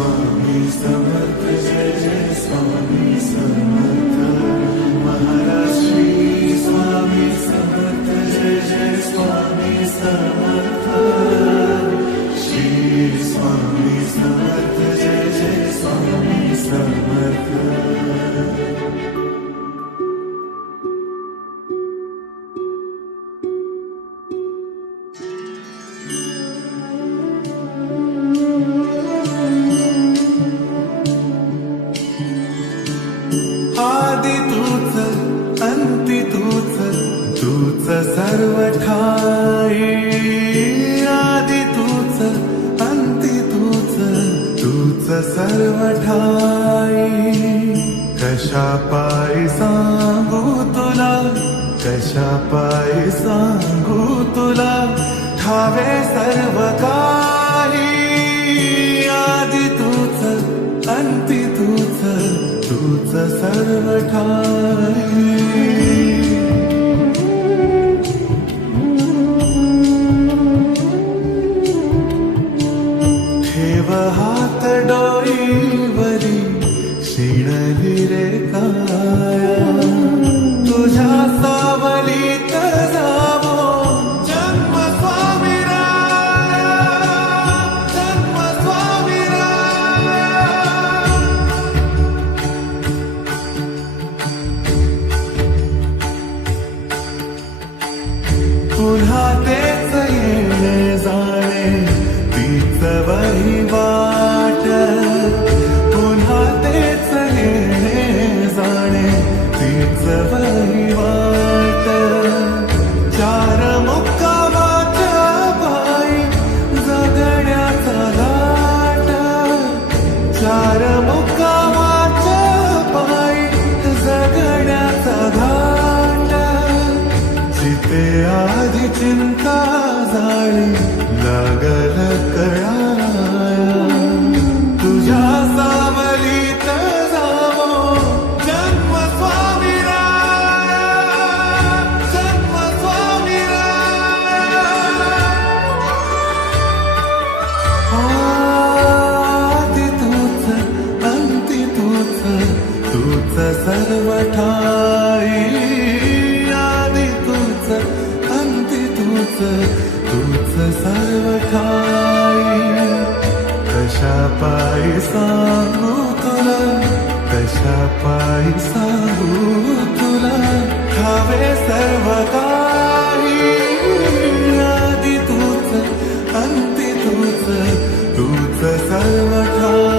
स्वामी समर्थ जय जय स्वामी समर्थ महाराज श्री स्वामी समर्थ जय जय स्वामी समर्थ श्री स्वामी समर्थ जय जय स्वामी समर्थ आदि तूच अंती तूच तूच सर्व ठाई आदि तूच अंती तूच तूच सर्व ठाई कशा पायी सांगू तुला कशा पायी सांगू तुला ठावे सर्व काही आदि तूच अंती तूच तूच सर्व ठाई ठेव हात डोईवरी शिणली रे काया तुझ्या सावलीत जावो जन्म स्वामी राया जन्म स्वामी राया पुन्हा तेच येणे जाणे तीच वही वाट पुन्हा तेच येणे जाणे तीच वही वाट चार मुक्कामाच्या पायी जगण्याचा घाट चार मुक्कामाच्या पायी जगण्याचा घाट जिथे आधी चिंता झाली लागल कळाया तुझ्या सावलीत जावो जन्म स्वामी राया जन्म स्वामी राया आदि तूच अंती तूच तूच सर्व ठाई आदि तूच अंती तूच तूच सर्व ठाई कशा पायी सांगू तुला कशा पायी सांगू तुला ठावे सर्व काही आदि तूच अंती तूच तूच सर्व ठाई